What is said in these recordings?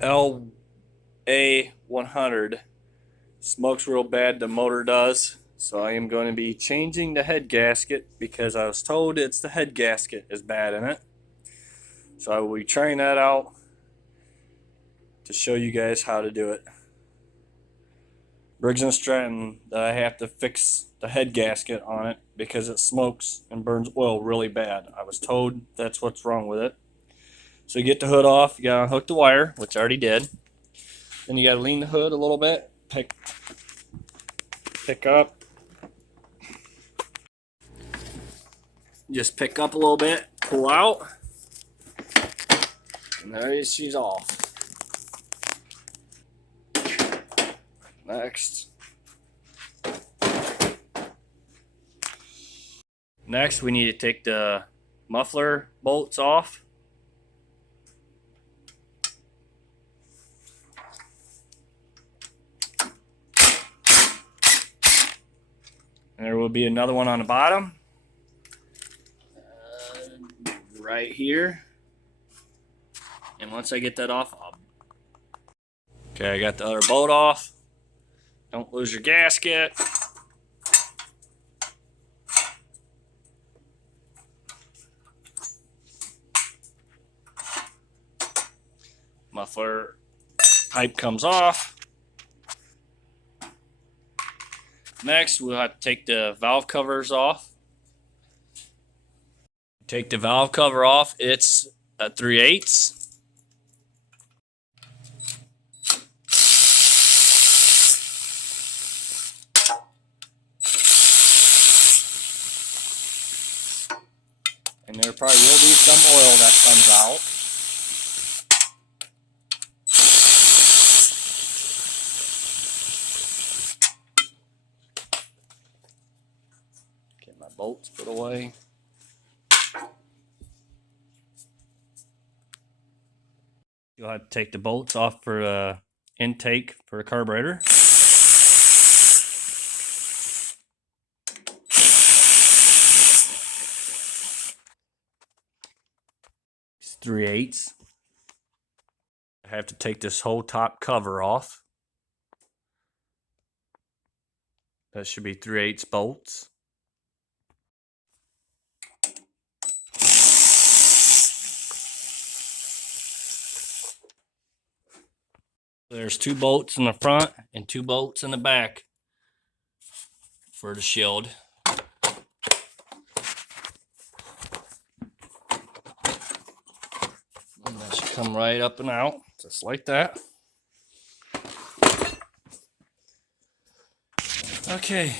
la100. Smokes real bad, the motor does. So I am going to be changing the head gasket because I was told it's the head gasket is bad in it. So I will be trying that out to show you guys how to do it. Briggs Stratton, that I have to fix the head gasket on it because it smokes and burns oil really bad. I was told that's what's wrong with it. So you get the hood off, you gotta unhook the wire, which I already did. Then you gotta lean the hood a little bit, pick up. Just pick up a little bit, pull out, and there she's off. Next. Next, we need to take the muffler bolts off. And there will be another one on the bottom. Right here. And once I get that off, okay, I got the other bolt off. Don't lose your gasket. Muffler pipe comes off. Next, we'll have to take the valve covers off. Take the valve cover off. It's a 3/8. And there probably will be some oil that comes out. Get my bolts put away. You'll have to take the bolts off for the intake for the carburetor. It's 3/8. I have to take this whole top cover off. That should be 3/8 bolts. There's 2 bolts in the front and 2 bolts in the back for the shield. And that should come right up and out, just like that. Okay.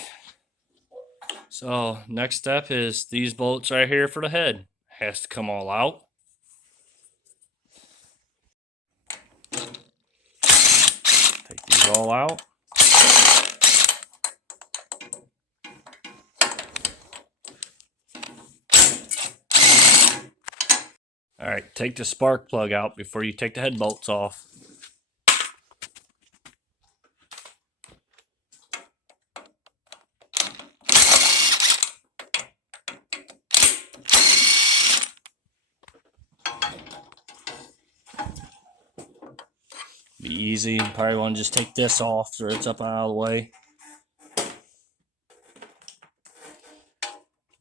So next step is these bolts right here for the head. Has to come all out. Take these all out. All right, take the spark plug out before you take the head bolts off. Be easy. You probably want to just take this off so it's up and out of the way.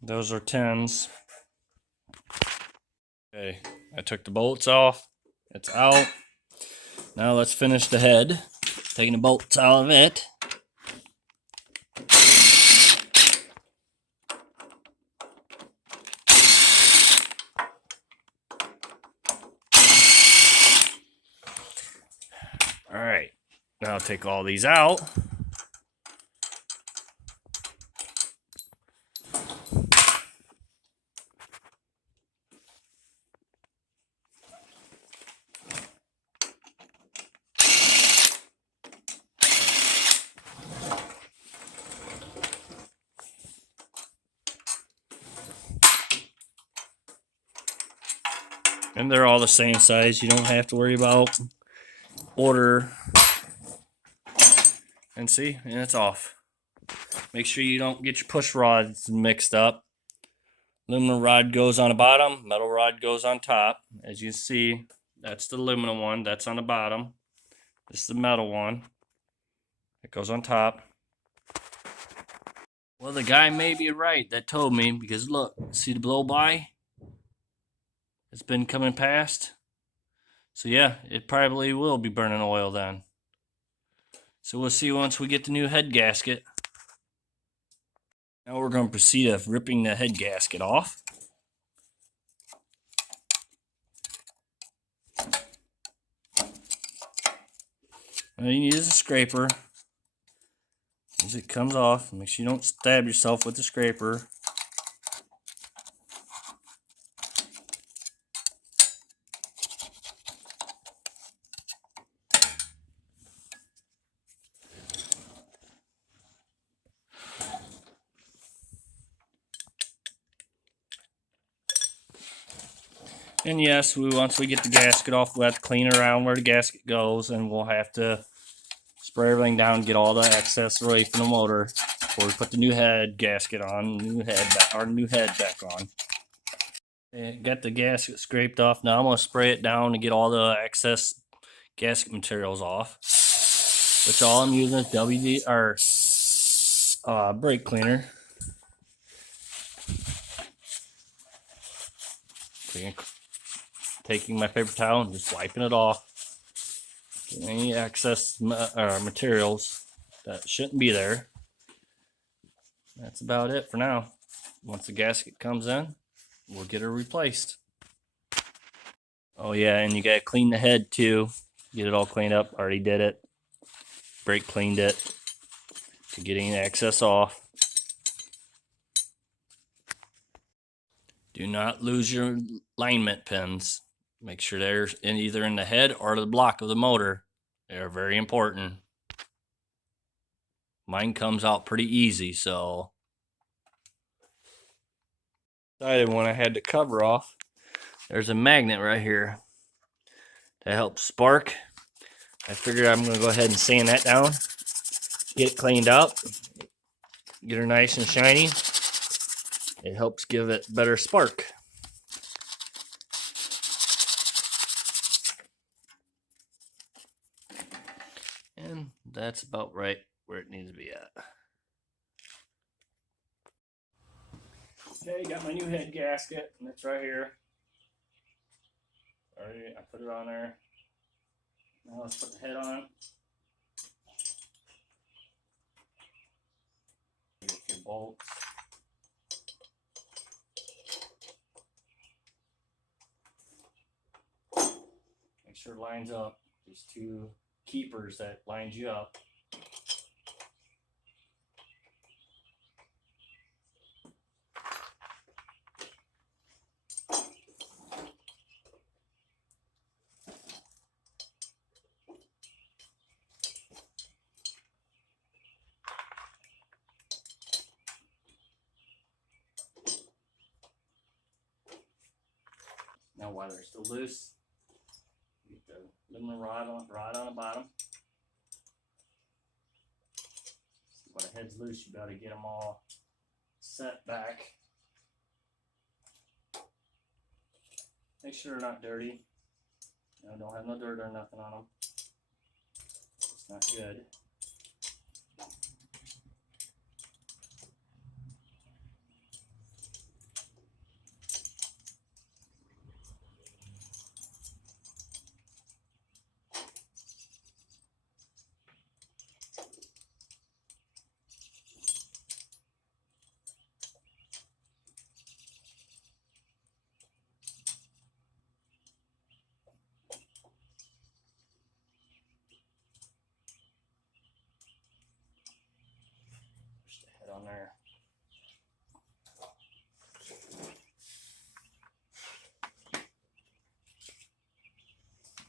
Those are 10s. Okay, I took the bolts off. It's out. Now let's finish the head. Taking the bolts out of it. All right, now I'll take all these out. And they're all the same size. You don't have to worry about order. And see, and it's off. Make sure you don't get your push rods mixed up. Aluminum rod goes on the bottom, metal rod goes on top. As you see, That's the aluminum one. That's on the bottom. This is the metal one. It goes on top. Well, the guy may be right that told me, because look, see the blow by? It's been coming past. So yeah, it probably will be burning oil then. So we'll see once we get the new head gasket. Now we're going to proceed with ripping the head gasket off. All you need is a scraper. As it comes off, make sure you don't stab yourself with the scraper. And yes, once we get the gasket off, we'll have to clean around where the gasket goes, and we'll have to spray everything down, get all the excess away from the motor before we put the new head gasket on, new head back on. And got the gasket scraped off. Now I'm gonna spray it down to get all the excess gasket materials off. Which all I'm using is WD or brake cleaner. Taking my paper towel and just wiping it off. Any excess materials that shouldn't be there. That's about it for now. Once the gasket comes in, we'll get her replaced. Oh yeah, and you gotta clean the head too. Get it all cleaned up. Already did it. Brake cleaned it to get any excess off. Do not lose your alignment pins. Make sure they're either in the head or the block of the motor. They're very important. Mine comes out pretty easy, so. Decided when I had the cover off, there's a magnet right here that helps spark. I figured I'm gonna go ahead and sand that down, get it cleaned up, get her nice and shiny. It helps give it better spark. And that's about right where it needs to be at. Okay, got my new head gasket, and it's right here. Alright, I put it on there. Now let's put the head on. Get your bolts. Make sure it lines up. There's two keepers that lines you up. Now while they're still loose, get the aluminum rod on the bottom. When the head's loose, you gotta get them all set back. Make sure they're not dirty. Don't have no dirt or nothing on them. It's not good. Push the head on there.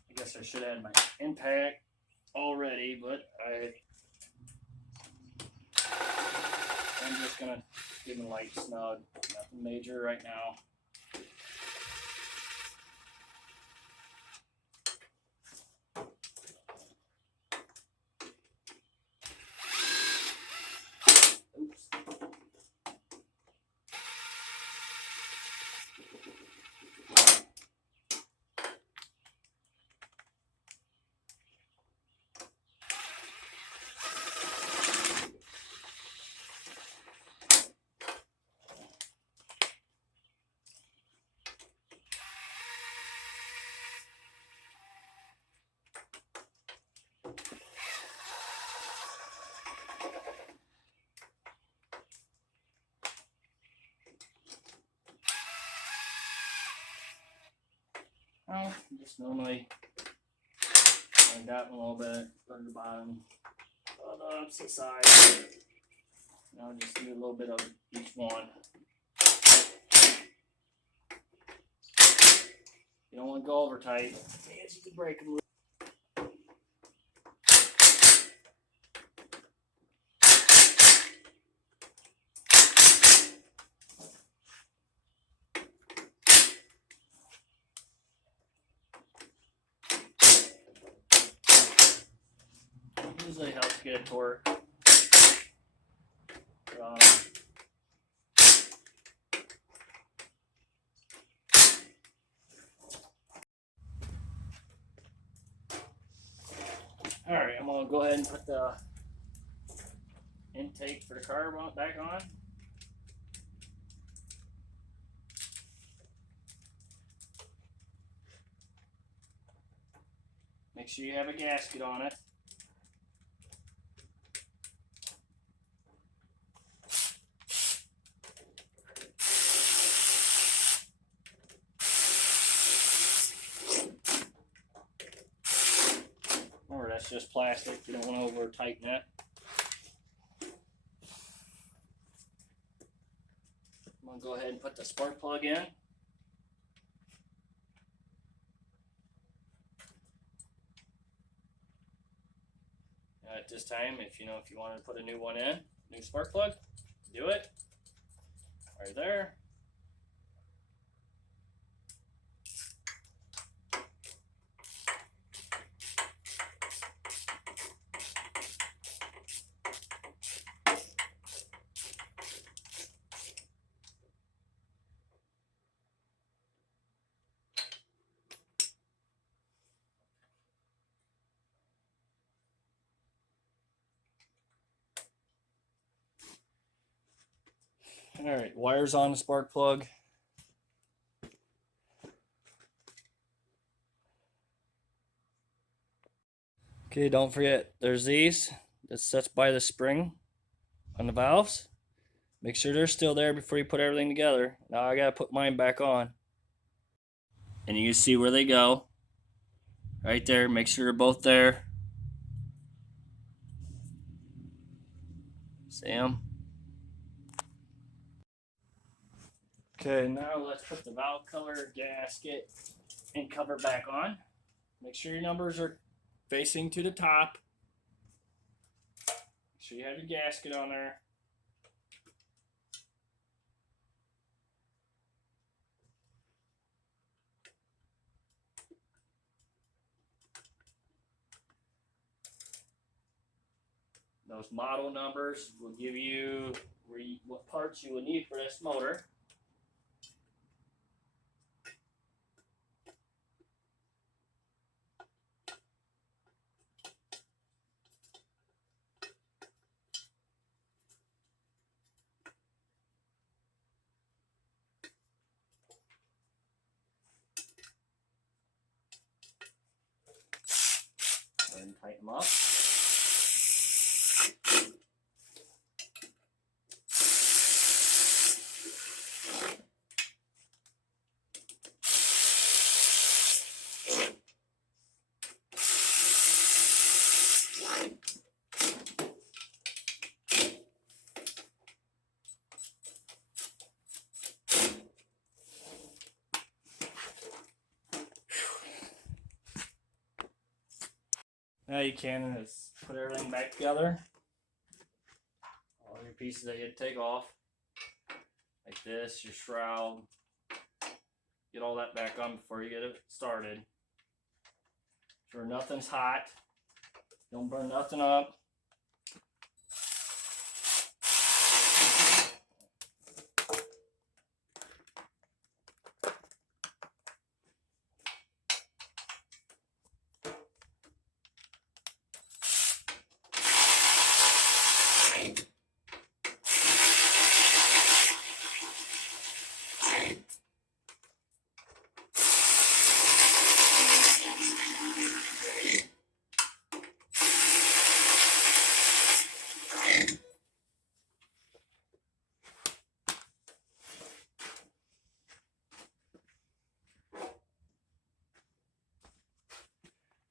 I guess I should add my impact already, but I'm just gonna give them a light snug. Nothing major right now. Oops. Well, just normally I got a little bit on the bottom, on the opposite side. And I'll just do a little bit of each one. You don't want to go over tight. You can break them. Usually helps get a torque. Alright, I'm going to go ahead and put the intake for the carb back on. Make sure you have a gasket on it. Or that's just plastic, you don't want to over tighten it. I'm going to go ahead and put the spark plug in. At this time, if you want to put a new one in, new spark plug, do it. Right there. Alright, wires on the spark plug. Okay, don't forget, there's these. This sets by the spring on the valves. Make sure they're still there before you put everything together. Now I gotta put mine back on. And you see where they go. Right there, make sure they're both there. See them? Okay, now let's put the valve cover, gasket, and cover back on. Make sure your numbers are facing to the top. Make sure you have your gasket on there. Those model numbers will give you what parts you will need for this motor. Go ahead and tighten them up. Now you can is put everything back together. All your pieces that you had to take off, like this, your shroud. Get all that back on before you get it started. Sure nothing's hot. Don't burn nothing up.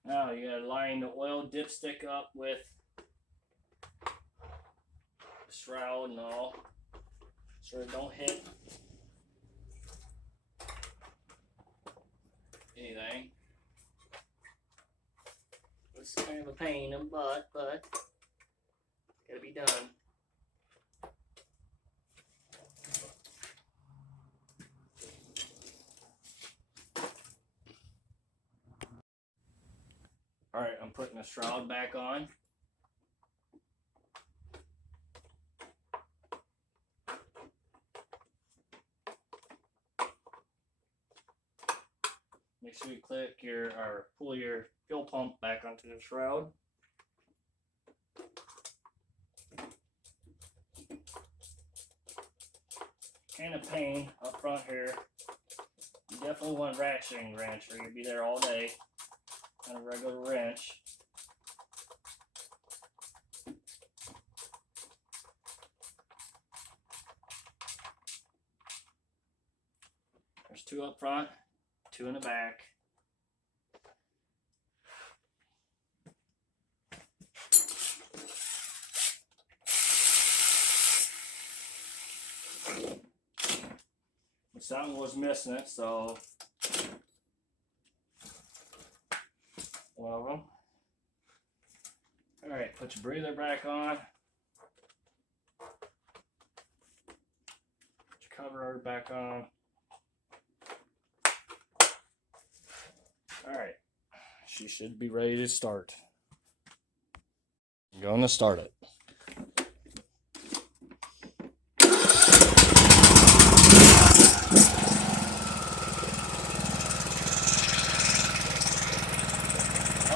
Now you gotta line the oil dipstick up with the shroud and all, so it don't hit anything. It's kind of a pain in the butt, but gotta be done. Alright, I'm putting the shroud back on. Make sure you click your or pull your fuel pump back onto the shroud. Kind of pain up front here. You definitely want a ratcheting wrench or you'll be there all day. On a regular wrench. There's 2 up front, 2 in the back. Something was missing it, so one of them. Alright, put your breather back on. Put your cover back on. Alright, she should be ready to start. I'm going to start it.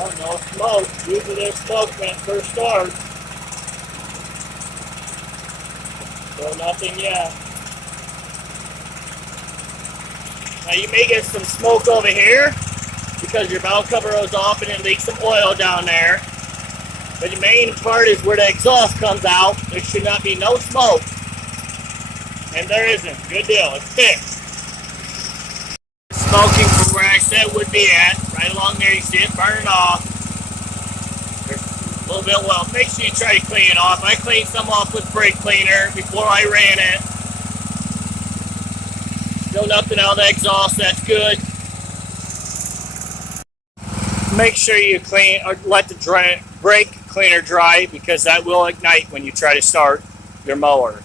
Oh, no smoke. Usually there's smoke when it first starts. So nothing yet. Now you may get some smoke over here because your valve cover goes off and it leaks some oil down there. But the main part is where the exhaust comes out. There should not be no smoke. And there isn't. Good deal. It's fixed. Smoking from where I said it would be at. Right along there, you see it burning off. There's a little bit, well, make sure you try to clean it off. I cleaned some off with brake cleaner before I ran it. Still nothing out of the exhaust, that's good. Make sure you clean or let the brake cleaner dry because that will ignite when you try to start your mower.